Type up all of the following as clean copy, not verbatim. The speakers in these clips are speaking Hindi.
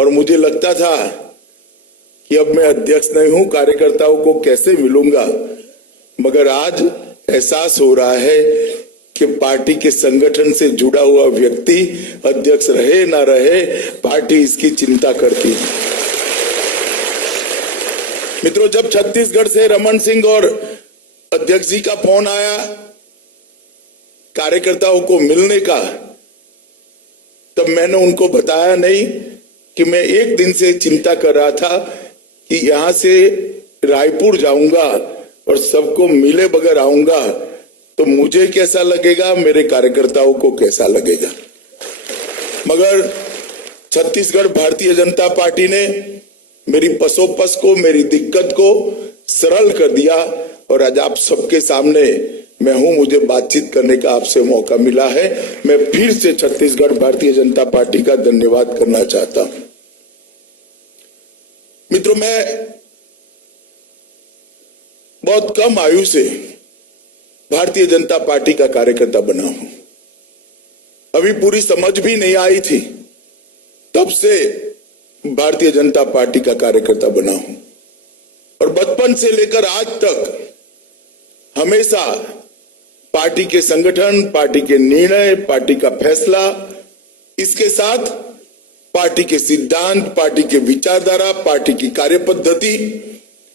और मुझे लगता था कि अब मैं अध्यक्ष नहीं हूं, कार्यकर्ताओं को कैसे मिलूंगा, मगर आज एहसास हो रहा है कि पार्टी के संगठन से जुड़ा हुआ व्यक्ति अध्यक्ष रहे ना रहे, पार्टी इसकी चिंता करती है। मित्रों, जब छत्तीसगढ़ से रमन सिंह और अध्यक्ष जी का फोन आया कार्यकर्ताओं को मिलने का, तब मैंने उनको बताया नहीं कि मैं एक दिन से चिंता कर रहा था कि यहां से रायपुर जाऊंगा और सबको मिले बगैर आऊंगा तो मुझे कैसा लगेगा, मेरे कार्यकर्ताओं को कैसा लगेगा। मगर छत्तीसगढ़ भारतीय जनता पार्टी ने मेरी पसोपस को, मेरी दिक्कत को सरल कर दिया और आज आप सबके सामने मैं हूं, मुझे बातचीत करने का आपसे मौका मिला है। मैं फिर से छत्तीसगढ़ भारतीय जनता पार्टी का धन्यवाद करना चाहता हूं। मित्रों, मैं बहुत कम आयु से भारतीय जनता पार्टी का कार्यकर्ता बना हूं। अभी पूरी समझ भी नहीं आई थी, तब से भारतीय जनता पार्टी का कार्यकर्ता बना हूं और बचपन से लेकर आज तक हमेशा पार्टी के संगठन, पार्टी के निर्णय, पार्टी का फैसला, इसके साथ पार्टी के सिद्धांत, पार्टी के विचारधारा, पार्टी की कार्यपद्धति,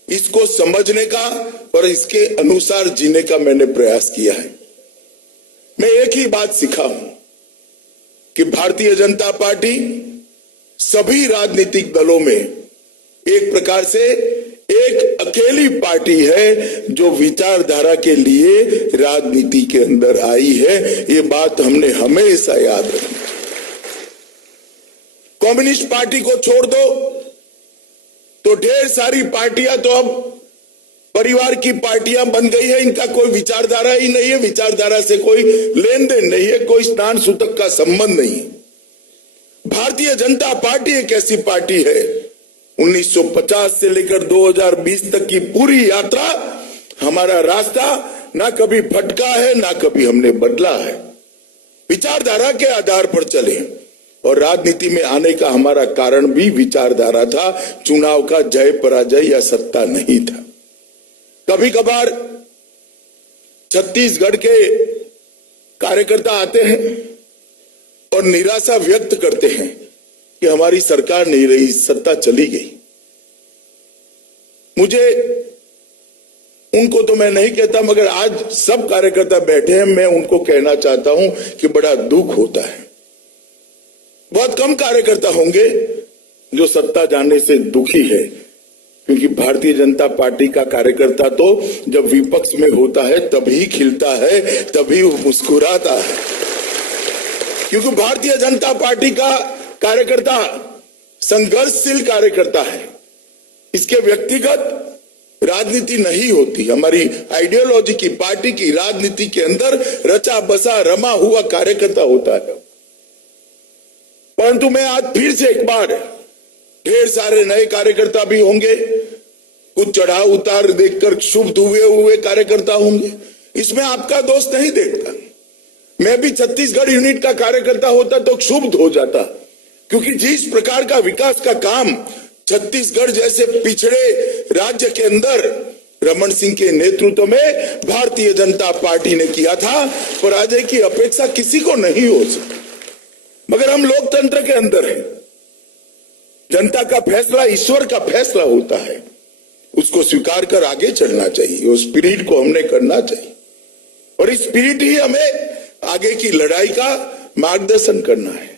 इसको समझने का और इसके अनुसार जीने का मैंने प्रयास किया है। मैं एक ही बात सीखा हूं कि भारतीय जनता पार्टी सभी राजनीतिक दलों में एक प्रकार से एक अकेली पार्टी है जो विचारधारा के लिए राजनीति के अंदर आई है। ये बात हमने हमेशा याद रखी। कम्युनिस्ट पार्टी को छोड़ दो तो ढेर सारी पार्टियां तो अब परिवार की पार्टियां बन गई है, इनका कोई विचारधारा ही नहीं है, विचारधारा से कोई लेन देन नहीं है, कोई स्नान सूतक का संबंध नहीं। भारतीय जनता पार्टी एक ऐसी पार्टी है, 1950 से लेकर 2020 तक की पूरी यात्रा, हमारा रास्ता ना कभी भटका है ना कभी हमने बदला है। विचारधारा के आधार पर चले और राजनीति में आने का हमारा कारण भी विचारधारा था, चुनाव का जय पराजय या सत्ता नहीं था। कभी कभार छत्तीसगढ़ के कार्यकर्ता आते हैं और निराशा व्यक्त करते हैं कि हमारी सरकार नहीं रही, सत्ता चली गई। मुझे उनको तो मैं नहीं कहता, मगर आज सब कार्यकर्ता बैठे हैं, मैं उनको कहना चाहता हूं कि बड़ा दुख होता है। बहुत कम कार्यकर्ता होंगे जो सत्ता जाने से दुखी है, क्योंकि भारतीय जनता पार्टी का कार्यकर्ता तो जब विपक्ष में होता है तभी खिलता है, तभी वो मुस्कुराता है। क्योंकि भारतीय जनता पार्टी का कार्यकर्ता संघर्षशील कार्यकर्ता है। इसके व्यक्तिगत राजनीति नहीं होती। हमारी आइडियोलॉजी की, पार्टी की राजनीति के अंदर रचा बसा रमा हुआ कार्यकर्ता होता है। परंतु मैं आज फिर से एक बार, ढेर सारे नए कार्यकर्ता भी होंगे, कुछ चढ़ाव उतार देखकर क्षुब्ध हुए कार्यकर्ता होंगे, इसमें आपका दोष नहीं देखता। मैं भी छत्तीसगढ़ यूनिट का कार्यकर्ता होता तो क्षुब्ध हो जाता, क्योंकि जिस प्रकार का विकास का काम छत्तीसगढ़ जैसे पिछड़े राज्य के अंदर रमन सिंह के नेतृत्व में भारतीय जनता पार्टी ने किया था, पराजय की अपेक्षा किसी को नहीं हो सकती। मगर हम लोकतंत्र के अंदर हैं, जनता का फैसला ईश्वर का फैसला होता है, उसको स्वीकार कर आगे चलना चाहिए। उस स्पिरिट को हमने करना चाहिए और इस स्पिरिट ही हमें आगे की लड़ाई का मार्गदर्शन करना है,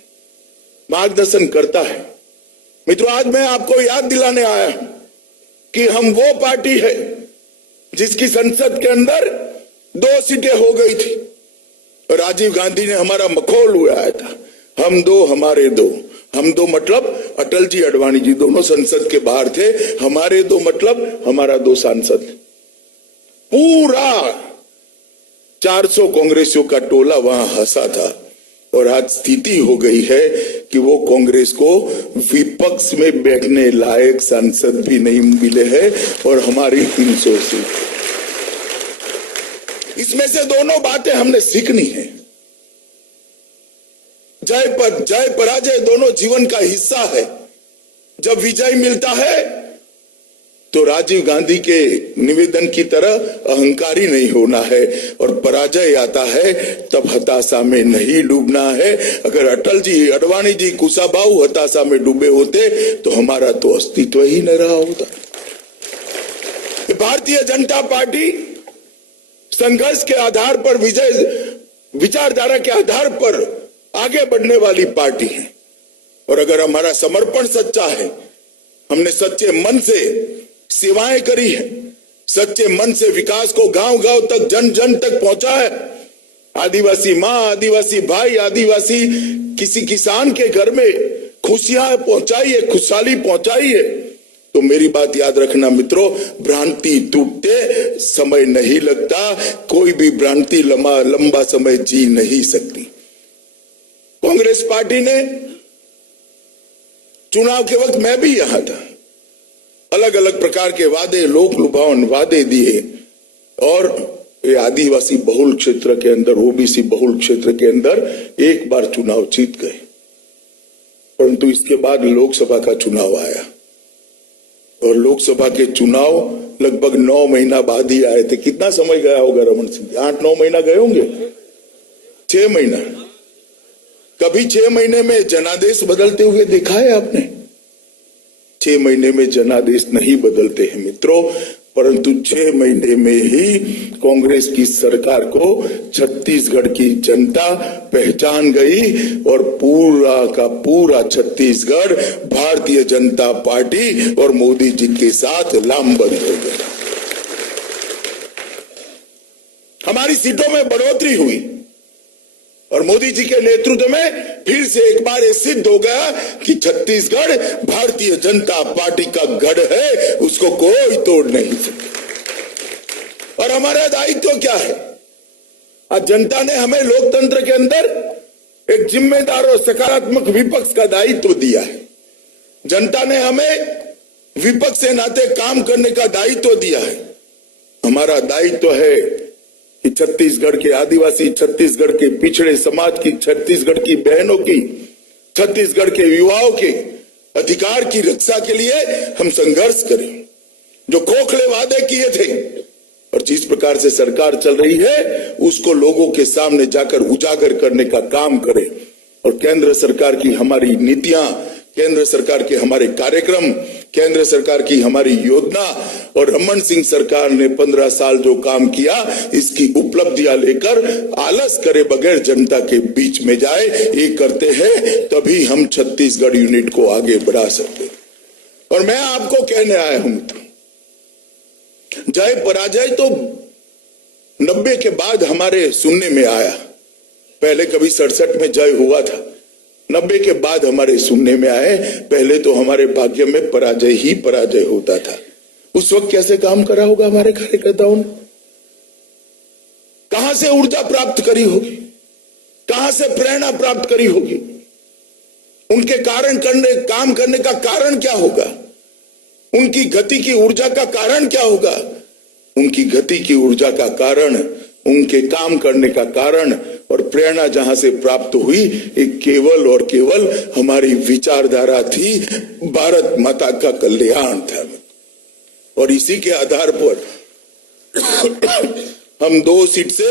मार्गदर्शन करता है। मित्रों, आज मैं आपको याद दिलाने आया हूं कि हम वो पार्टी है जिसकी संसद के अंदर 2 सीटें हो गई थी और राजीव गांधी ने हमारा मखौल उड़ाया था, हम दो हमारे दो। हम दो मतलब अटल जी, अडवाणी जी दोनों संसद के बाहर थे, हमारे दो मतलब हमारा 2 सांसद। पूरा 400 कांग्रेसियों का टोला वहां हंसा था और आज स्थिति हो गई है कि वो कांग्रेस को विपक्ष में बैठने लायक सांसद भी नहीं मिले हैं और हमारी 300 सीट। इसमें से दोनों बातें हमने सीखनी है। जय पराजय दोनों जीवन का हिस्सा है, जब विजय मिलता है तो राजीव गांधी के निवेदन की तरह अहंकारी नहीं होना है, और पराजय आता है तब हताशा में नहीं डूबना है। अगर अटल जी, अडवाणी जी, कुशाभाऊ हताशा में डूबे होते तो हमारा तो अस्तित्व ही न रहा होता। भारतीय जनता पार्टी संघर्ष के आधार पर, विचारधारा के आधार पर आगे बढ़ने वाली पार्टी है। और अगर हमारा समर्पण सच्चा है, हमने सच्चे मन से सेवाएं करी है, सच्चे मन से विकास को गांव गांव तक, जन जन तक पहुंचा है, आदिवासी माँ, आदिवासी भाई, आदिवासी किसी किसान के घर में खुशियां पहुंचाई है, खुशहाली पहुंचाई है, तो मेरी बात याद रखना मित्रों, भ्रांति टूटते समय नहीं लगता। कोई भी भ्रांति लंबा समय जी नहीं सकती। कांग्रेस पार्टी ने चुनाव के वक्त, मैं भी यहां था, अलग अलग प्रकार के वादे, लोक लुभावन वादे दिए, और ये आदिवासी बहुल क्षेत्र के अंदर, ओबीसी बहुल क्षेत्र के अंदर एक बार चुनाव जीत गए। परंतु इसके बाद लोकसभा का चुनाव आया, और लोकसभा के चुनाव लगभग 9 महीना बाद ही आए थे। कितना समय गया होगा रमन सिंह? 8-9 महीना गए होंगे, 6 महीना। कभी 6 महीने में जनादेश बदलते हुए देखा है आपने? 6 महीने में जनादेश नहीं बदलते हैं मित्रों, परंतु 6 महीने में ही कांग्रेस की सरकार को छत्तीसगढ़ की जनता पहचान गई, और पूरा का पूरा छत्तीसगढ़ भारतीय जनता पार्टी और मोदी जी के साथ लामबंद हो गया। हमारी सीटों में बढ़ोतरी हुई, और मोदी जी के नेतृत्व में फिर से एक बार ये सिद्ध हो गया कि छत्तीसगढ़ भारतीय जनता पार्टी का गढ़ है, उसको कोई तोड़ नहीं सकता। और हमारा दायित्व क्या है? आज जनता ने हमें लोकतंत्र के अंदर एक जिम्मेदार और सकारात्मक विपक्ष का दायित्व दिया है। जनता ने हमें विपक्ष से नाते काम करने का दायित्व दिया है। हमारा दायित्व है कि छत्तीसगढ़ के आदिवासी, छत्तीसगढ़ के पिछड़े समाज की, छत्तीसगढ़ की बहनों की, छत्तीसगढ़ के युवाओं के अधिकार की रक्षा के लिए हम संघर्ष करें। जो खोखले वादे किए थे और जिस प्रकार से सरकार चल रही है, उसको लोगों के सामने जाकर उजागर करने का काम करें। और केंद्र सरकार की हमारी नीतियां, केंद्र सरकार के हमारे कार्यक्रम, केंद्र सरकार की हमारी योजना, और रमन सिंह सरकार ने 15 साल जो काम किया, इसकी उपलब्धियां लेकर आलस करे बगैर जनता के बीच में जाए। ये करते हैं तभी हम छत्तीसगढ़ यूनिट को आगे बढ़ा सकते। और मैं आपको कहने आया हूं मित्रों, जय पराजय तो 90 के बाद हमारे सुनने में आया। पहले कभी 67 में जय हुआ था, 90 के बाद हमारे सुनने में आए। पहले तो हमारे भाग्य में पराजय ही पराजय होता था। उस वक्त कैसे काम करा होगा हमारे कार्यकर्ताओं ने? कहां से ऊर्जा प्राप्त करी होगी, कहां से प्रेरणा प्राप्त करी होगी? उनके काम करने का कारण क्या होगा? उनकी गति की ऊर्जा का कारण क्या होगा? उनकी गति की ऊर्जा का कारण, उनके काम करने का कारण और प्रेरणा जहां से प्राप्त हुई, एक केवल और केवल हमारी विचारधारा थी, भारत माता का कल्याण था। और इसी के आधार पर हम 2 सीट से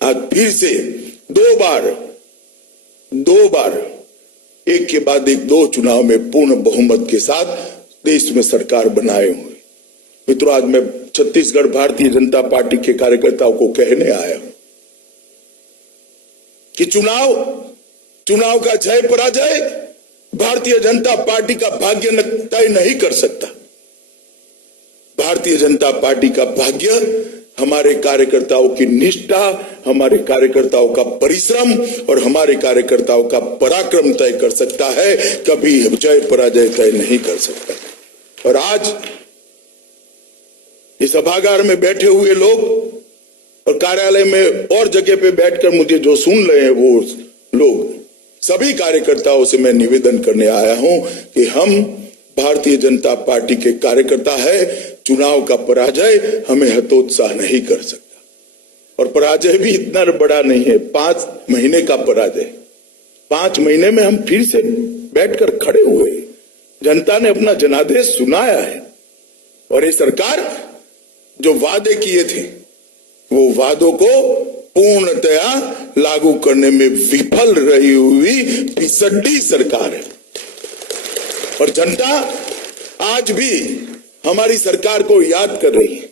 आज फिर से 2 बार एक के बाद एक 2 चुनाव में पूर्ण बहुमत के साथ देश में सरकार बनाए हुए। मित्रों, आज मैं छत्तीसगढ़ भारतीय जनता पार्टी के कार्यकर्ताओं को कहने आया हूं कि चुनाव का जय पराजय भारतीय जनता पार्टी का भाग्य तय नहीं कर सकता। भारतीय जनता पार्टी का भाग्य हमारे कार्यकर्ताओं की निष्ठा, हमारे कार्यकर्ताओं का परिश्रम और हमारे कार्यकर्ताओं का पराक्रम तय कर सकता है, कभी जय पराजय तय नहीं कर सकता। और आज इस सभागार में बैठे हुए लोग और कार्यालय में और जगह पे बैठकर मुझे जो सुन रहे हैं वो लोग, सभी कार्यकर्ताओं से मैं निवेदन करने आया हूं कि हम भारतीय जनता पार्टी के कार्यकर्ता है। चुनाव का पराजय हमें हतोत्साह नहीं कर सकता। और पराजय भी इतना बड़ा नहीं है, 5 महीने का पराजय। 5 महीने में हम फिर से बैठकर खड़े हुए, जनता ने अपना जनादेश सुनाया है और ये सरकार जो वादे किए थे वो वादों को पूर्णतया लागू करने में विफल रही हुई पिसड्डी सरकार है। और जनता आज भी हमारी सरकार को याद कर रही है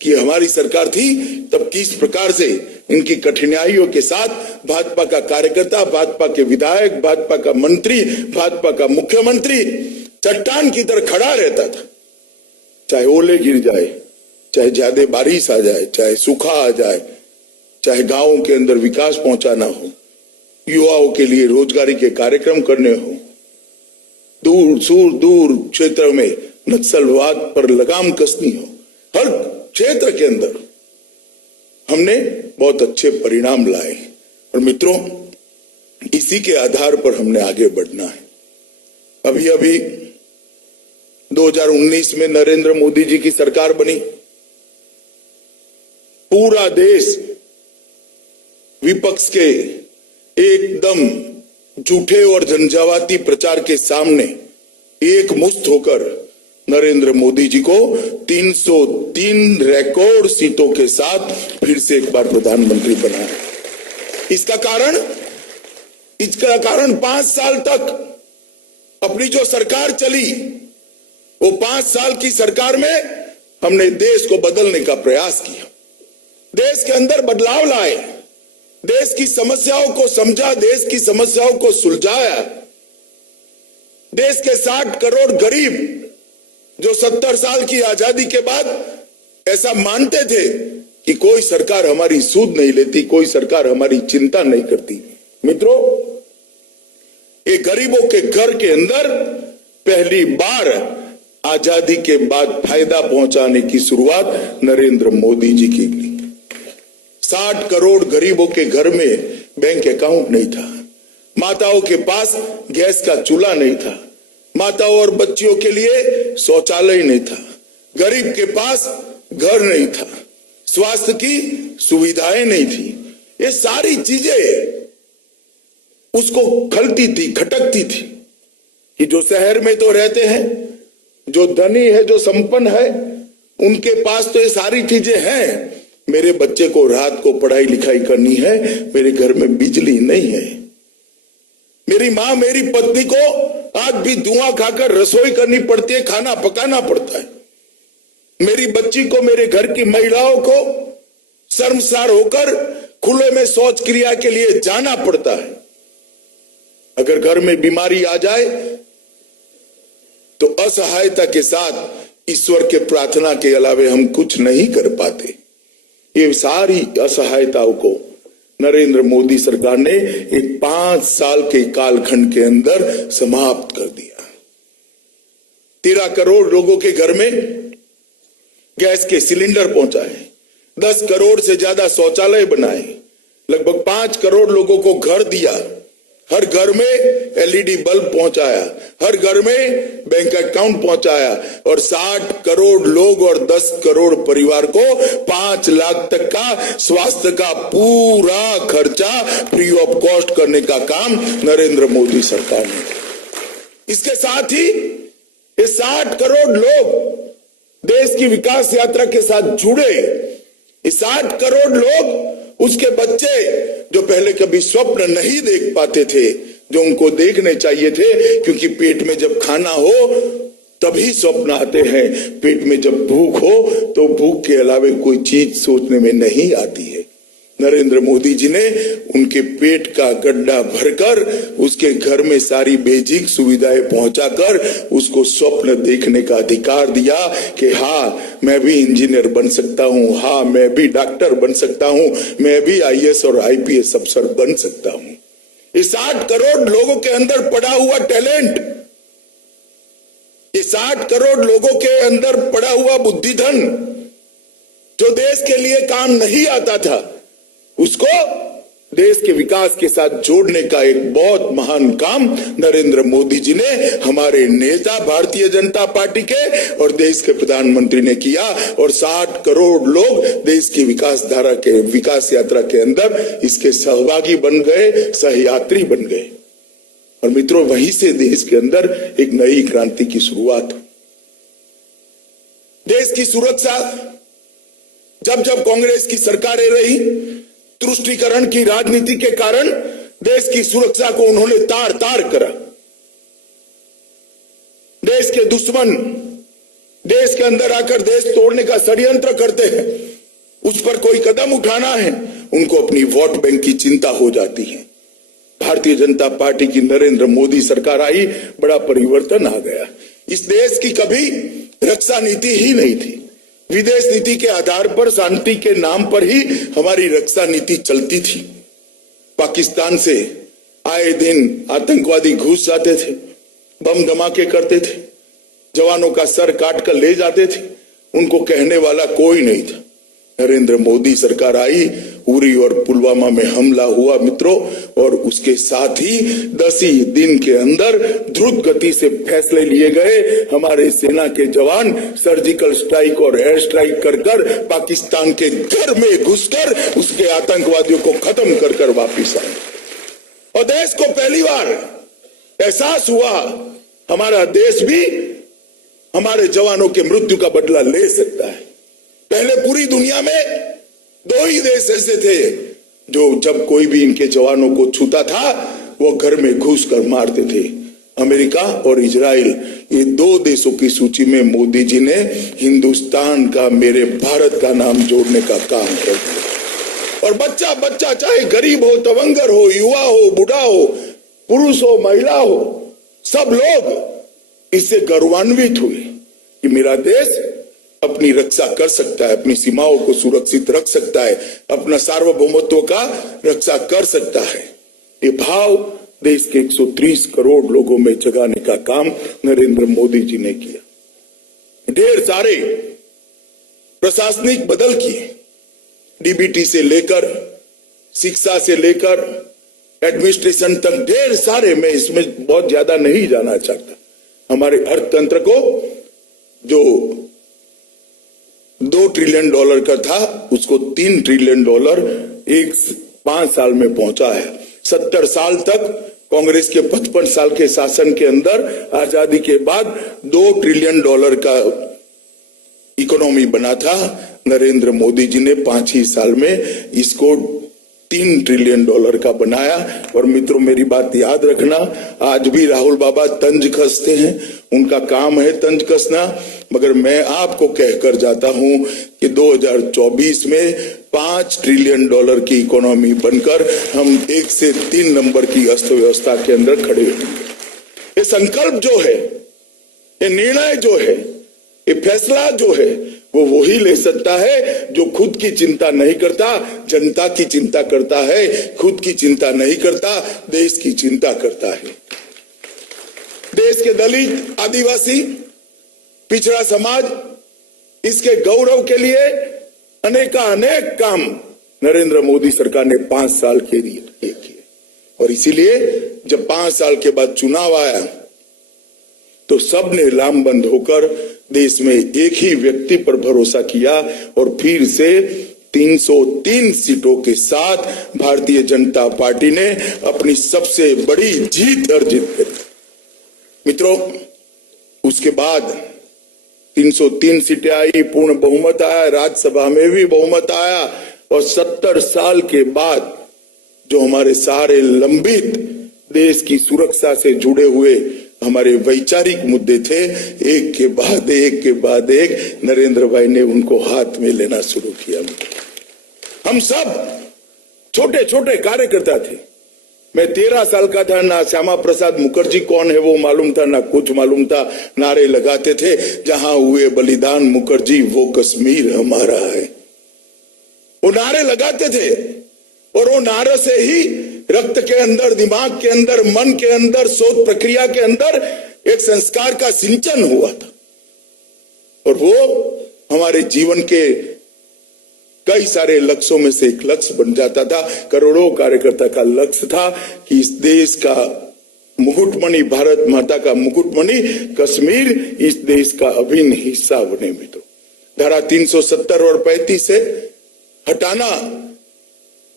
कि हमारी सरकार थी तब किस प्रकार से इनकी कठिनाइयों के साथ भाजपा का कार्यकर्ता, भाजपा के विधायक, भाजपा का मंत्री, भाजपा का मुख्यमंत्री चट्टान की तरह खड़ा रहता था। चाहे ओले गिर जाए, चाहे ज्यादा बारिश आ जाए, चाहे सूखा आ जाए, चाहे गांवों के अंदर विकास पहुंचाना हो, युवाओं के लिए रोजगारी के कार्यक्रम करने हो, दूर क्षेत्र में नक्सलवाद पर लगाम कसनी हो, हर क्षेत्र के अंदर हमने बहुत अच्छे परिणाम लाए। और मित्रों, इसी के आधार पर हमने आगे बढ़ना है। अभी 2019 में नरेंद्र मोदी जी की सरकार बनी। पूरा देश विपक्ष के एकदम झूठे और झंझावाती प्रचार के सामने एक मुश्त होकर नरेंद्र मोदी जी को 303 रिकॉर्ड सीटों के साथ फिर से एक बार प्रधानमंत्री बनाया। इसका कारण 5 साल तक अपनी जो सरकार चली, वो 5 साल की सरकार में हमने देश को बदलने का प्रयास किया, देश के अंदर बदलाव लाए, देश की समस्याओं को समझा, देश की समस्याओं को सुलझाया। देश के 60 करोड़ गरीब जो 70 साल की आजादी के बाद ऐसा मानते थे कि कोई सरकार हमारी सूद नहीं लेती, कोई सरकार हमारी चिंता नहीं करती। मित्रों, ये गरीबों के घर के अंदर पहली बार आजादी के बाद फायदा पहुंचाने की शुरुआत नरेंद्र मोदी जी की की। 60 करोड़ गरीबों के घर में बैंक अकाउंट नहीं था, माताओं के पास गैस का चूल्हा नहीं था, माताओं और बच्चियों के लिए शौचालय नहीं था, गरीब के पास घर नहीं था, स्वास्थ्य की सुविधाएं नहीं थी। ये सारी चीजें उसको खलती थी, खटकती थी कि जो शहर में तो रहते हैं, जो धनी है, जो संपन्न है, उनके पास तो ये सारी चीजें हैं। मेरे बच्चे को रात को पढ़ाई लिखाई करनी है, मेरे घर में बिजली नहीं है, मेरी माँ मेरी पत्नी को आज भी धुआं खाकर रसोई करनी पड़ती है, खाना पकाना पड़ता है, मेरी बच्ची को, मेरे घर की महिलाओं को शर्मसार होकर खुले में शौच क्रिया के लिए जाना पड़ता है। अगर घर में बीमारी आ जाए तो असहायता के साथ ईश्वर के प्रार्थना के अलावे हम कुछ नहीं कर पाते। ये सारी असहायताओं को नरेंद्र मोदी सरकार ने एक 5 साल के कालखंड के अंदर समाप्त कर दिया। 13 करोड़ लोगों के घर में गैस के सिलेंडर पहुंचाए, 10 करोड़ से ज्यादा शौचालय बनाए, लगभग 5 करोड़ लोगों को घर दिया, हर घर में एलईडी बल्ब पहुंचाया, हर घर में बैंक अकाउंट पहुंचाया और 60 करोड़ लोग और 10 करोड़ परिवार को 5 लाख तक का स्वास्थ्य का पूरा खर्चा फ्री ऑफ कॉस्ट करने का काम नरेंद्र मोदी सरकार ने। इसके साथ ही ये 60 करोड़ लोग देश की विकास यात्रा के साथ जुड़े। ये 60 करोड़ लोग, उसके बच्चे जो पहले कभी स्वप्न नहीं देख पाते थे, जो उनको देखने चाहिए थे, क्योंकि पेट में जब खाना हो तभी स्वप्न आते हैं, पेट में जब भूख हो तो भूख के अलावे कोई चीज सोचने में नहीं आती है। नरेंद्र मोदी जी ने उनके पेट का गड्ढा भरकर उसके घर में सारी बेसिक सुविधाएं पहुंचाकर उसको स्वप्न देखने का अधिकार दिया कि हाँ, मैं भी इंजीनियर बन सकता हूं, हाँ मैं भी डॉक्टर बन सकता हूं, मैं भी आईएएस और आईपीएस अफसर बन सकता हूं। ये 60 करोड़ लोगों के अंदर पड़ा हुआ टैलेंट, ये 60 करोड़ लोगों के अंदर पड़ा हुआ बुद्धिधन, जो देश के लिए काम नहीं आता था, उसको देश के विकास के साथ जोड़ने का एक बहुत महान काम नरेंद्र मोदी जी ने, हमारे नेता भारतीय जनता पार्टी के और देश के प्रधानमंत्री ने किया और 60 करोड़ लोग देश की विकास धारा के, विकास यात्रा के अंदर इसके सहभागी बन गए, सहयात्री बन गए। और मित्रों, वहीं से देश के अंदर एक नई क्रांति की शुरुआत हुई। देश की सुरक्षा, जब जब कांग्रेस की सरकारें रही, तुष्टीकरण की राजनीति के कारण देश की सुरक्षा को उन्होंने तार तार करा। देश के दुश्मन देश के अंदर आकर देश तोड़ने का षड्यंत्र करते हैं, उस पर कोई कदम उठाना है, उनको अपनी वोट बैंक की चिंता हो जाती है। भारतीय जनता पार्टी की नरेंद्र मोदी सरकार आई, बड़ा परिवर्तन आ गया। इस देश की कभी रक्षा नीति ही नहीं थी। विदेश नीति के आधार पर, शांति के नाम पर ही हमारी रक्षा नीति चलती थी। पाकिस्तान से आए दिन आतंकवादी घुस जाते थे, बम धमाके करते थे, जवानों का सर काट कर ले जाते थे, उनको कहने वाला कोई नहीं था। नरेंद्र मोदी सरकार आई, उरी और पुलवामा में हमला हुआ मित्रों, और उसके साथ ही 10 ही दिन के अंदर द्रुत गति से फैसले लिए गए। हमारे सेना के जवान सर्जिकल स्ट्राइक और एयर स्ट्राइक कर कर पाकिस्तान के घर में घुसकर उसके आतंकवादियों को खत्म कर कर वापिस आए। और देश को पहली बार एहसास हुआ, हमारा देश भी हमारे जवानों के मृत्यु का बदला ले सकता है। पहले पूरी दुनिया में 2 ही देश ऐसे थे जो जब कोई भी इनके जवानों को छूता था वो घर में घुस कर मारते थे, अमेरिका और इजराइल। ये 2 देशों की सूची में मोदी जी ने हिंदुस्तान का, मेरे भारत का नाम जोड़ने का काम कर दिया। और बच्चा बच्चा, चाहे गरीब हो, तवंगर हो, युवा हो, बूढ़ा हो, पुरुष हो, महिला हो, सब लोग इससे गौरवान्वित हुए कि मेरा देश अपनी रक्षा कर सकता है, अपनी सीमाओं को सुरक्षित रख सकता है, अपना सार्वभौमत्व का रक्षा कर सकता है। ये भाव देश के 130 करोड़ लोगों में जगाने का काम नरेंद्र मोदी जी ने किया। ढेर सारे प्रशासनिक बदल किए, डीबीटी से लेकर, शिक्षा से लेकर, एडमिनिस्ट्रेशन तक, ढेर सारे। मैं इसमें बहुत ज्यादा नहीं जाना चाहता। हमारे अर्थतंत्र को जो $2 ट्रिलियन का था, उसको $3 ट्रिलियन 5 साल में पहुंचा है। 70 साल तक कांग्रेस के 55 साल के शासन के अंदर, आजादी के बाद $2 ट्रिलियन का इकोनॉमी बना था। नरेंद्र मोदी जी ने 5 ही साल में इसको $3 ट्रिलियन का बनाया। और मित्रों, मेरी बात याद रखना, आज भी राहुल बाबा तंज कसते हैं, उनका काम है तंज कसना, मगर मैं आपको कहकर जाता हूं कि 2024 में $5 ट्रिलियन की इकोनॉमी बनकर हम 1 से 3 नंबर की अर्थव्यवस्था के अंदर खड़े होंगे। ये संकल्प जो है, ये निर्णय जो है, ये फैसला जो है, वो वही ले सकता है जो खुद की चिंता नहीं करता, जनता की चिंता करता है। खुद की चिंता नहीं करता, देश की चिंता करता है। देश के दलित, आदिवासी, पिछड़ा समाज, इसके गौरव के लिए अनेक काम नरेंद्र मोदी सरकार ने 5 साल के लिए किए। और इसीलिए जब 5 साल के बाद चुनाव आया तो सबने लामबंद होकर देश में एक ही व्यक्ति पर भरोसा किया और फिर से 303 सीटों के साथ भारतीय जनता पार्टी ने अपनी सबसे बड़ी जीत अर्जित करी। मित्रों, उसके बाद 303 सीटें आई, पूर्ण बहुमत आया, राज्यसभा में भी बहुमत आया। और 70 साल के बाद जो हमारे सारे लंबित देश की सुरक्षा से जुड़े हुए हमारे वैचारिक मुद्दे थे, एक के बाद एक नरेंद्र भाई ने उनको हाथ में लेना शुरू किया। हम सब छोटे छोटे कार्यकर्ता थे। मैं 13 साल का था, ना श्यामा प्रसाद मुखर्जी कौन है वो मालूम था, ना कुछ मालूम था। नारे लगाते थे, जहां हुए बलिदान मुखर्जी वो कश्मीर हमारा है। वो नारे लगाते थे और वो नारे से ही रक्त के अंदर, दिमाग के अंदर, मन के अंदर, सोच प्रक्रिया के अंदर एक संस्कार का सिंचन हुआ था। और वो हमारे जीवन के कई सारे लक्ष्यों में से एक लक्ष्य बन जाता था। करोड़ों कार्यकर्ता का लक्ष्य था कि इस देश का मुकुटमणि, भारत माता का मुकुटमणि कश्मीर इस देश का अभिन्न हिस्सा बने। मित्रों, धारा 370 और 35 से हटाना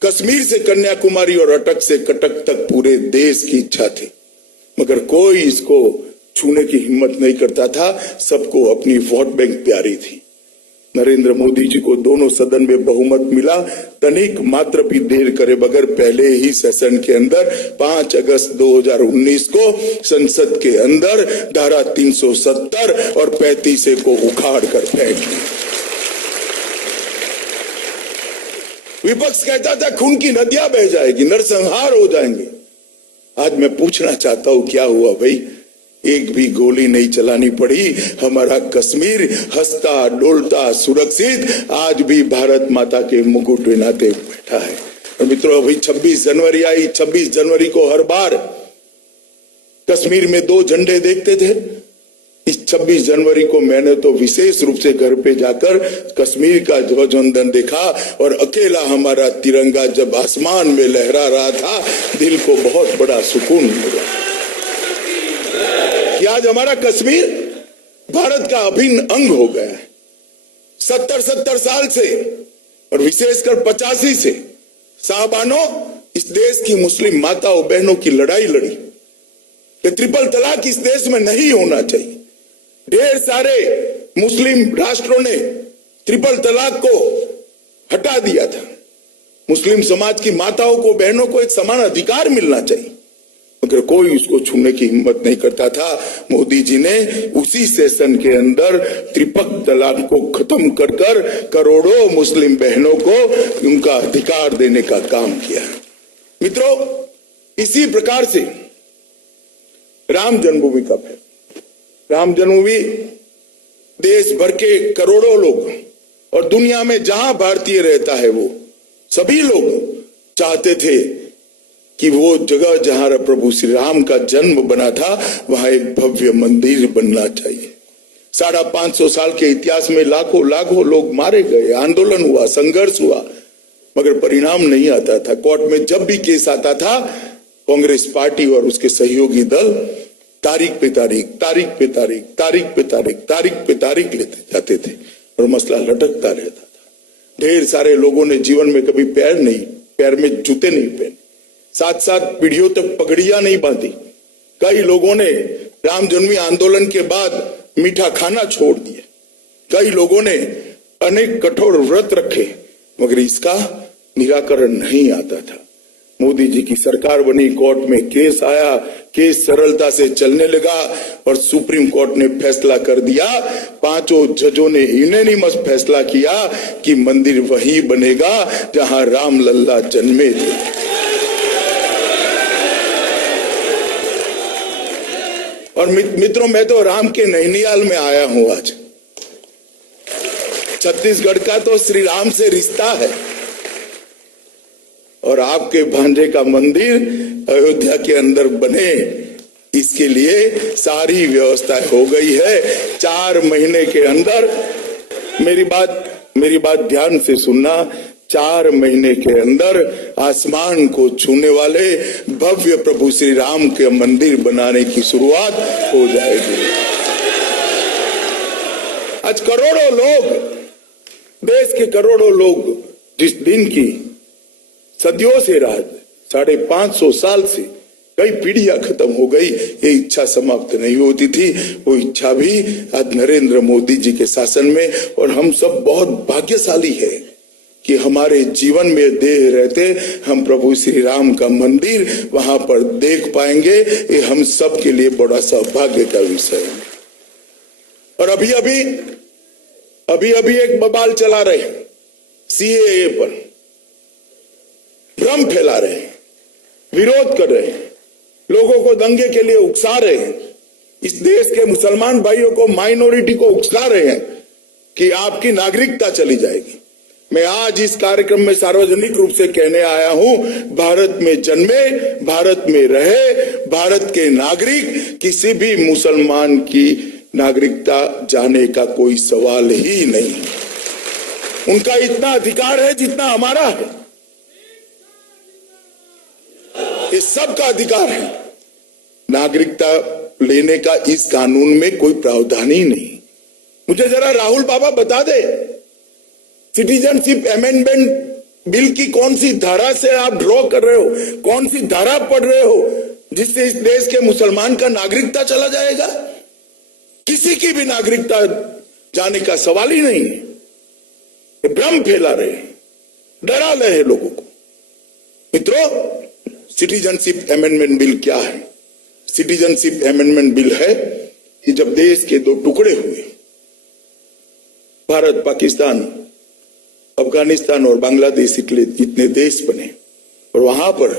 कश्मीर से कन्याकुमारी और अटक से कटक तक पूरे देश की इच्छा थी। मगर कोई इसको छूने की हिम्मत नहीं करता था। सबको अपनी वोट बैंक प्यारी थी। नरेंद्र मोदी जी को दोनों सदन में बहुमत मिला। तनिक मात्र भी देर करे बगैर पहले ही सेशन के अंदर 5 अगस्त 2019 को संसद के अंदर धारा 370 और 35 को उखाड़ कर फेंक दी। विपक्ष कहता था खून की नदियां बह जाएगी, नरसंहार हो जाएंगे। आज मैं पूछना चाहता हूं क्या हुआ भाई? एक भी गोली नहीं चलानी पड़ी। हमारा कश्मीर हंसता डोलता सुरक्षित आज भी भारत माता के मुकुट नाते बैठा है। और मित्रों, अभी 26 जनवरी आई। 26 जनवरी को हर बार कश्मीर में 2 झंडे देखते थे। इस 26 जनवरी को मैंने तो विशेष रूप से घर पे जाकर कश्मीर का ध्वजवंदन देखा और अकेला हमारा तिरंगा जब आसमान में लहरा रहा था, दिल को बहुत बड़ा सुकून मिला कि आज हमारा कश्मीर भारत का अभिन्न अंग हो गया है। 70 साल से और विशेषकर 85 से साहबानों इस देश की मुस्लिम माताओं बहनों की लड़ाई लड़ी कि ट्रिपल तलाक इस देश में नहीं होना चाहिए। ढेर सारे मुस्लिम राष्ट्रों ने ट्रिपल तलाक को हटा दिया था। मुस्लिम समाज की माताओं को बहनों को एक समान अधिकार मिलना चाहिए, मगर कोई उसको छूने की हिम्मत नहीं करता था। मोदी जी ने उसी सेशन के अंदर त्रिपल तलाक को खत्म कर कर करोड़ों मुस्लिम बहनों को उनका अधिकार देने का काम किया। मित्रों, इसी प्रकार से राम जन्मभूमि का फैसला, राम जन्मभूमि देश भर के करोड़ों लोग और दुनिया में जहां भारतीय रहता है वो सभी लोग चाहते थे कि वो जगह जहां प्रभु श्री राम का जन्म बना था वहां एक भव्य मंदिर बनना चाहिए। 550 साल के इतिहास में लाखों लाखों लोग मारे गए, आंदोलन हुआ, संघर्ष हुआ, मगर परिणाम नहीं आता था। कोर्ट में जब भी केस आता था, कांग्रेस पार्टी और उसके सहयोगी दल तारीख पे तारीख लेते जाते थे और मसला लटकता रहता था। ढेर सारे लोगों ने जीवन में कभी पैर में जूते नहीं पहने, 7 पीढ़ियों तक पगड़ियां नहीं बांधी। कई लोगों ने राम जन्मभूमि आंदोलन के बाद मीठा खाना छोड़ दिया। कई लोगों ने अनेक कठोर व्रत रखे, मगर इसका निराकरण नहीं आता था। मोदी जी की सरकार बनी, कोर्ट में केस आया, केस सरलता से चलने लगा और सुप्रीम कोर्ट ने फैसला कर दिया। 5 जजों ने यूनानिमस फैसला किया कि मंदिर वहीं बनेगा जहां राम लल्ला जन्मे थे। और मित्रों, मैं तो राम के नैनियाल में आया हूं आज। छत्तीसगढ़ का तो श्री राम से रिश्ता है और आपके भांजे का मंदिर अयोध्या के अंदर बने, इसके लिए सारी व्यवस्था हो गई है। 4 महीने के अंदर, मेरी बात ध्यान से सुनना, 4 महीने के अंदर आसमान को छूने वाले भव्य प्रभु श्री राम के मंदिर बनाने की शुरुआत हो जाएगी। आज करोड़ों लोग, देश के करोड़ों लोग जिस दिन की सदियों से राज 550 साल से कई पीढ़ियां खत्म हो गई, ये इच्छा समाप्त नहीं होती थी। वो इच्छा भी आज नरेंद्र मोदी जी के शासन में, और हम सब बहुत भाग्यशाली है कि हमारे जीवन में देह रहते हम प्रभु श्री राम का मंदिर वहां पर देख पाएंगे। ये हम सब के लिए बड़ा सौभाग्य का विषय है। और अभी एक बवाल चला रहे सीएए पर, भ्रम फैला रहे हैं, विरोध कर रहे हैं, लोगों को दंगे के लिए उकसा रहे हैं, इस देश के मुसलमान भाइयों को, माइनॉरिटी को उकसा रहे हैं कि आपकी नागरिकता चली जाएगी। मैं आज इस कार्यक्रम में सार्वजनिक रूप से कहने आया हूं, भारत में जन्मे, भारत में रहे, भारत के नागरिक, किसी भी मुसलमान की नागरिकता जाने का कोई सवाल ही नहीं। उनका इतना अधिकार है जितना हमारा है, ये सबका अधिकार है। नागरिकता लेने का इस कानून में कोई प्रावधान ही नहीं। मुझे जरा राहुल बाबा बता दे, सिटीजनशिप अमेंडमेंट बिल की कौन सी धारा से आप ड्रॉ कर रहे हो, कौन सी धारा पढ़ रहे हो जिससे इस देश के मुसलमान का नागरिकता चला जाएगा? किसी की भी नागरिकता जाने का सवाल ही नहीं है। ये भ्रम फैला रहे हैं, डरा रहे हैं लोगों को। मित्रों, सिटीजनशिप अमेंडमेंट बिल क्या है? सिटीजनशिप अमेंडमेंट बिल है कि जब देश के दो टुकड़े हुए, भारत, पाकिस्तान, अफगानिस्तान और बांग्लादेश, इतने देश बने, और वहां पर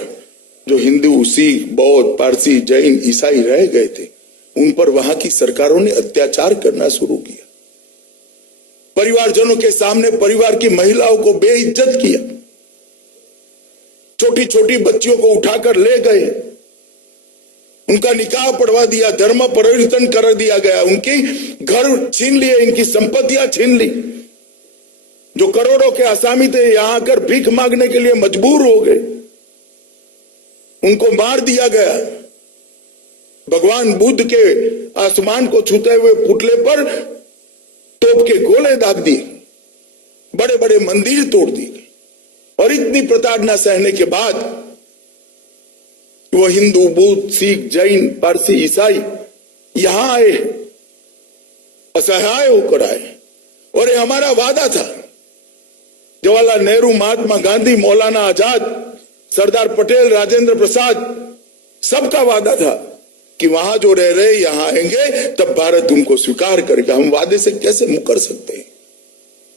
जो हिंदू, सिख, बौद्ध, पारसी, जैन, ईसाई रह गए थे, उन पर वहां की सरकारों ने अत्याचार करना शुरू किया। परिवारजनों के सामने परिवार की महिलाओं को बेइज्जत किया, छोटी छोटी बच्चियों को उठाकर ले गए, उनका निकाह पढ़वा दिया, धर्म परिवर्तन कर दिया गया, उनकी घर छीन लिए, इनकी संपत्तियां छीन ली। जो करोड़ों के आसामी थे यहां आकर भीख मांगने के लिए मजबूर हो गए, उनको मार दिया गया। भगवान बुद्ध के आसमान को छूते हुए पुतले पर तोप के गोले दाग दिए, बड़े बड़े मंदिर तोड़ दिए। और इतनी प्रताड़ना सहने के बाद वो हिंदू, बौद्ध, सिख, जैन, पारसी, ईसाई यहां आए, असहाय होकर आए। और ये हमारा वादा था, जवाहरलाल नेहरू, महात्मा गांधी, मौलाना आजाद, सरदार पटेल, राजेंद्र प्रसाद, सबका वादा था कि वहां जो रह रहे यहां आएंगे तब भारत उनको स्वीकार करेगा। हम वादे से कैसे मुकर सकते हैं?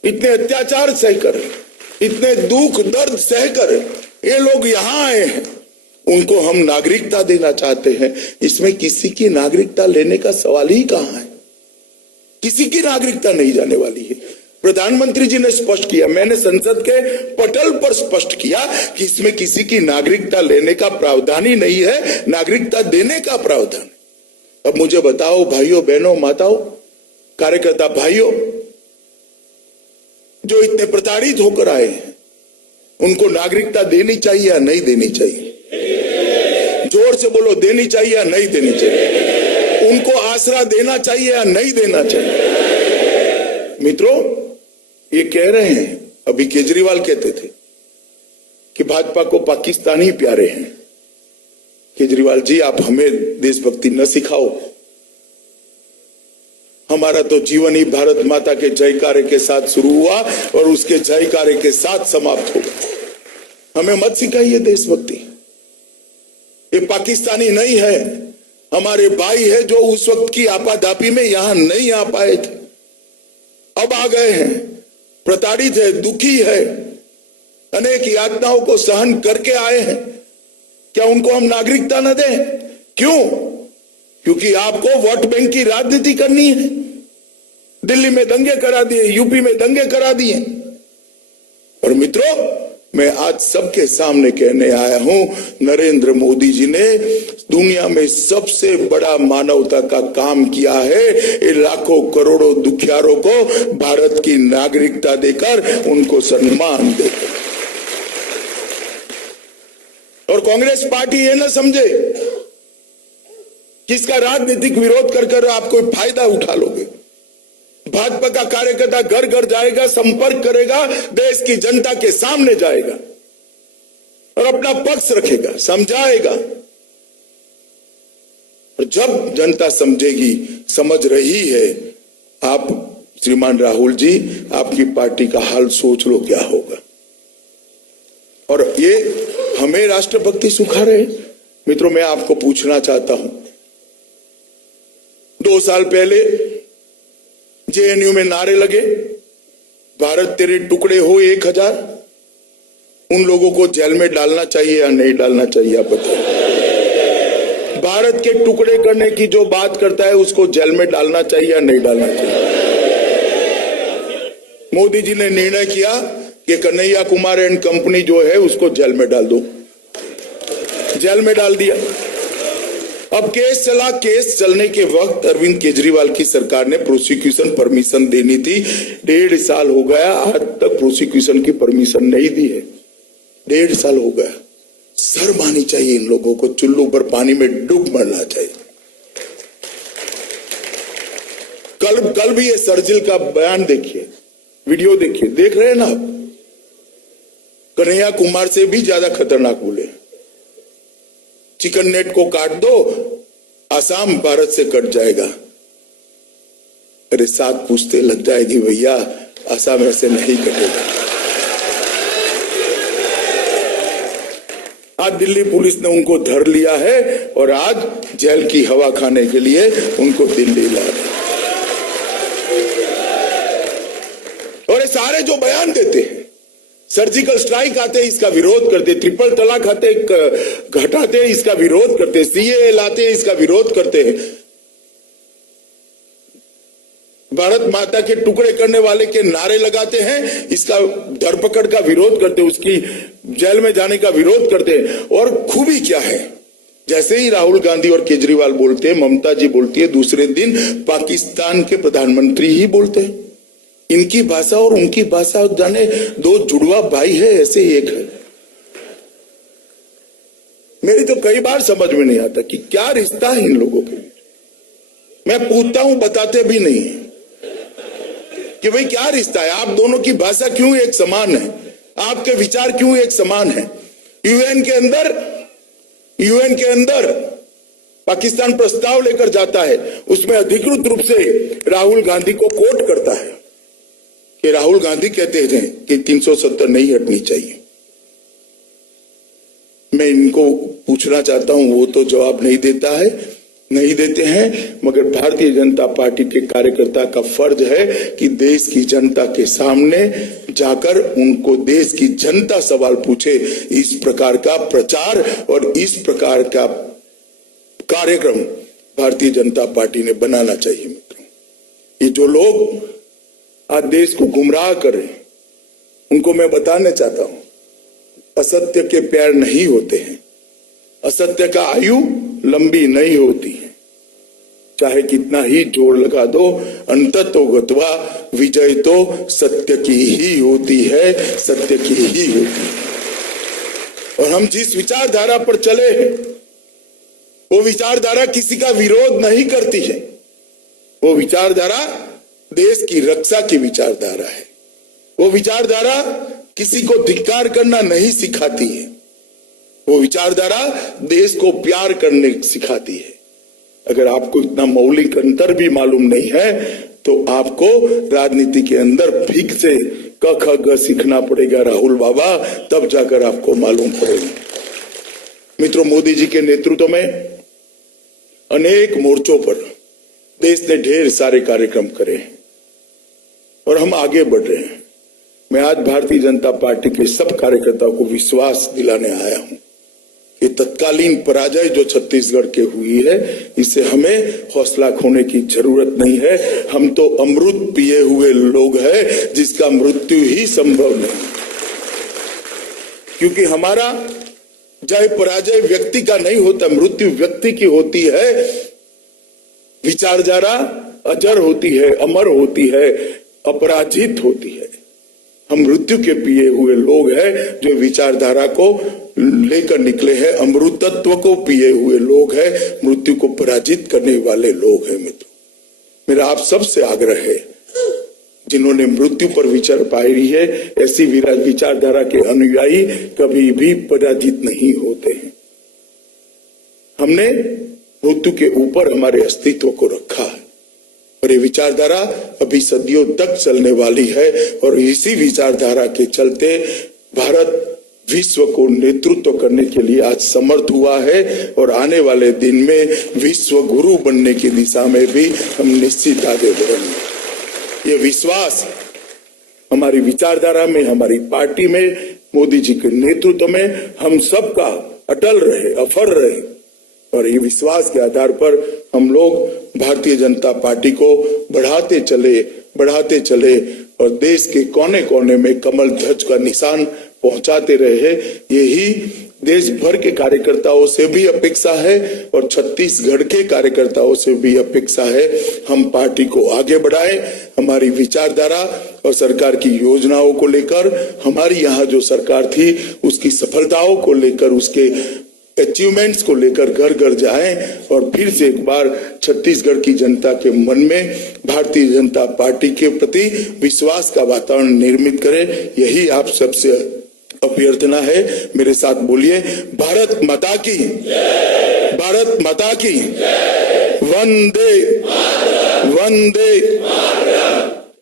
इतने अत्याचार सहकर, इतने दुख दर्द सहकर ये लोग यहां आए हैं, उनको हम नागरिकता देना चाहते हैं। इसमें किसी की नागरिकता लेने का सवाल ही कहां है? किसी की नागरिकता नहीं जाने वाली है। प्रधानमंत्री जी ने स्पष्ट किया, मैंने संसद के पटल पर स्पष्ट किया कि इसमें किसी की नागरिकता लेने का प्रावधान ही नहीं है, नागरिकता देने का प्रावधान। अब मुझे बताओ भाइयों, बहनों, माताओं, कार्यकर्ता भाइयों, जो इतने प्रताड़ित होकर आए हैं, उनको नागरिकता देनी चाहिए या नहीं देनी चाहिए? जोर से बोलो, देनी चाहिए या नहीं देनी चाहिए? उनको आसरा देना चाहिए या नहीं देना चाहिए? मित्रों, ये कह रहे हैं, अभी केजरीवाल कहते थे कि भाजपा को पाकिस्तानी प्यारे हैं। केजरीवाल जी, आप हमें देशभक्ति न सिखाओ। हमारा तो जीवन ही भारत माता के जयकारे के साथ शुरू हुआ और उसके जयकारे के साथ समाप्त होगा। हमें मत सिखाइए देशभक्ति। ये पाकिस्तानी नहीं है, हमारे भाई है जो उस वक्त की आपाधापी में यहां नहीं आ पाए थे, अब आ गए हैं, प्रताड़ित है, दुखी है, अनेक यातनाओं को सहन करके आए हैं। क्या उनको हम नागरिकता न दें? क्यों? क्योंकि आपको वोट बैंक की राजनीति करनी है। दिल्ली में दंगे करा दिए, यूपी में दंगे करा दिए। और मित्रों, मैं आज सबके सामने कहने आया हूं, नरेंद्र मोदी जी ने दुनिया में सबसे बड़ा मानवता का काम किया है। ये लाखों करोड़ों दुखियारों को भारत की नागरिकता देकर उनको सम्मान देकर। और कांग्रेस पार्टी ये न समझे कि इसका राजनीतिक विरोध कर आप कोई फायदा उठा लोगे। भाजपा का कार्यकर्ता घर घर जाएगा, संपर्क करेगा, देश की जनता के सामने जाएगा और अपना पक्ष रखेगा, समझाएगा। और जब जनता समझेगी, समझ रही है, आप श्रीमान राहुल जी, आपकी पार्टी का हाल सोच लो क्या होगा। और ये हमें राष्ट्रभक्ति सिखा रहे। मित्रों, मैं आपको पूछना चाहता हूं, 2 साल पहले जेएनयू में नारे लगे, भारत तेरे टुकड़े हो 1000। उन लोगों को जेल में डालना चाहिए या नहीं डालना चाहिए? आप बताइए। भारत के टुकड़े करने की जो बात करता है उसको जेल में डालना चाहिए या नहीं डालना चाहिए? मोदी जी ने निर्णय किया कि कन्हैया कुमार एंड कंपनी जो है उसको जेल में डाल दो, जेल में डाल दिया। अब केस चला, केस चलने के वक्त अरविंद केजरीवाल की सरकार ने प्रोसिक्यूशन परमिशन देनी थी। 1.5 साल हो गया, आज तक प्रोसिक्यूशन की परमिशन नहीं दी है। 1.5 साल हो गया। शर्म आनी चाहिए इन लोगों को, चुल्लू पर पानी में डूब मरना चाहिए। कल भी ये सर्जिल का बयान देखिए, वीडियो देखिए, देख रहे हैं ना आप? कन्हैया कुमार से भी ज्यादा खतरनाक बोले। चिकन नेट को काट दो, आसाम भारत से कट जाएगा। अरे 7 पुश्ते लग जाएगी भैया, आसाम ऐसे नहीं कटेगा। आज दिल्ली पुलिस ने उनको धर लिया है और आज जेल की हवा खाने के लिए उनको दिल्ली ला रहे। और ये सारे जो बयान देते हैं, सर्जिकल स्ट्राइक आते हैं इसका विरोध करते, ट्रिपल तलाक आते घटाते हैं इसका विरोध करते, सीएए लाते हैं इसका विरोध करते हैं, भारत माता के टुकड़े करने वाले के नारे लगाते हैं, इसका धरपकड़ का विरोध करते, उसकी जेल में जाने का विरोध करते हैं। और खूबी क्या है, जैसे ही राहुल गांधी और केजरीवाल बोलते हैं, ममता जी बोलती है, दूसरे दिन पाकिस्तान के प्रधानमंत्री ही बोलते हैं। इनकी भाषा और उनकी भाषा जाने दो जुड़वा भाई है, ऐसे ही एक है। मेरी तो कई बार समझ में नहीं आता कि क्या रिश्ता है इन लोगों के। मैं पूछता हूं, बताते भी नहीं कि भाई क्या रिश्ता है, आप दोनों की भाषा क्यों एक समान है, आपके विचार क्यों एक समान है। यूएन के अंदर पाकिस्तान प्रस्ताव लेकर जाता है, उसमें अधिकृत रूप से राहुल गांधी को कोट करता है कि राहुल गांधी कहते हैं कि 370 नहीं हटनी चाहिए। मैं इनको पूछना चाहता हूं, वो तो जवाब नहीं देते हैं, मगर भारतीय जनता पार्टी के कार्यकर्ता का फर्ज है कि देश की जनता के सामने जाकर उनको देश की जनता सवाल पूछे। इस प्रकार का प्रचार और इस प्रकार का कार्यक्रम भारतीय जनता पार्टी ने बनाना चाहिए। मित्रों, ये जो लोग आज देश को गुमराह कर रहे हैं, उनको मैं बताना चाहता हूं, असत्य के पैर नहीं होते हैं, असत्य का आयु लंबी नहीं होती है। चाहे कितना ही जोर लगा दो, अंततो गत्वा विजय तो सत्य की ही होती है, सत्य की ही होती है। और हम जिस विचारधारा पर चले हैं, वो विचारधारा किसी का विरोध नहीं करती है। वो विचारधारा देश की रक्षा की विचारधारा है। वो विचारधारा किसी को धिक्कार करना नहीं सिखाती है। वो विचारधारा देश को प्यार करने सिखाती है। अगर आपको इतना मौलिक अंतर भी मालूम नहीं है तो आपको राजनीति के अंदर ठीक से क ख ग सीखना पड़ेगा राहुल बाबा, तब जाकर आपको मालूम पड़ेगा। मित्रों, मोदी जी के नेतृत्व में अनेक मोर्चों पर देश ने ढेर सारे कार्यक्रम करे और हम आगे बढ़ रहे हैं। मैं आज भारतीय जनता पार्टी के सब कार्यकर्ताओं को विश्वास दिलाने आया हूं कि तत्कालीन पराजय जो छत्तीसगढ़ के हुई है, इससे हमें हौसला खोने की जरूरत नहीं है। हम तो अमृत पिए हुए लोग हैं, जिसका मृत्यु ही संभव नहीं, क्योंकि हमारा जय पराजय व्यक्ति का नहीं होता, मृत्यु व्यक्ति की होती है। विचारधारा अजर होती है, अमर होती है, अपराजित होती है। हम मृत्यु के पिए हुए लोग हैं, जो विचारधारा को लेकर निकले हैं, अमृतत्व को पिए हुए लोग हैं, मृत्यु को पराजित करने वाले लोग हैं। मित्रों, मेरा आप सबसे आग्रह है, जिन्होंने मृत्यु पर विचार पाई है, ऐसी विचारधारा के अनुयायी कभी भी पराजित नहीं होते हैं। हमने मृत्यु के ऊपर हमारे अस्तित्व को रखा है और ये विचारधारा अभी सदियों तक चलने वाली है। और इसी विचारधारा के चलते भारत विश्व को नेतृत्व करने के लिए आज समर्थ हुआ है और आने वाले दिन में विश्व गुरु बनने की दिशा में भी हम निश्चित आगे बढ़ेंगे। ये विश्वास हमारी विचारधारा में, हमारी पार्टी में, मोदी जी के नेतृत्व में हम सबका अटल रहे, अफर रहे। और ये विश्वास के आधार पर हम लोग भारतीय जनता पार्टी को बढ़ाते चले और देश के कोने कोने में कमल ध्वज का निशान पहुंचाते रहे। यही देश भर के कार्यकर्ताओं से भी अपेक्षा है और छत्तीसगढ़ के कार्यकर्ताओं से भी अपेक्षा है। हम पार्टी को आगे बढ़ाएं, हमारी विचारधारा और सरकार की योजनाओं को लेकर, हमारी यहाँ जो सरकार थी उसकी सफलताओं को लेकर, उसके अचीवमेंट्स को लेकर घर घर जाएं और फिर से एक बार छत्तीसगढ़ की जनता के मन में भारतीय जनता पार्टी के प्रति विश्वास का वातावरण निर्मित करें। यही आप सबसे अभ्यर्थना है, मेरे साथ बोलिए, भारत माता की, भारत माता की, वंदे वंदे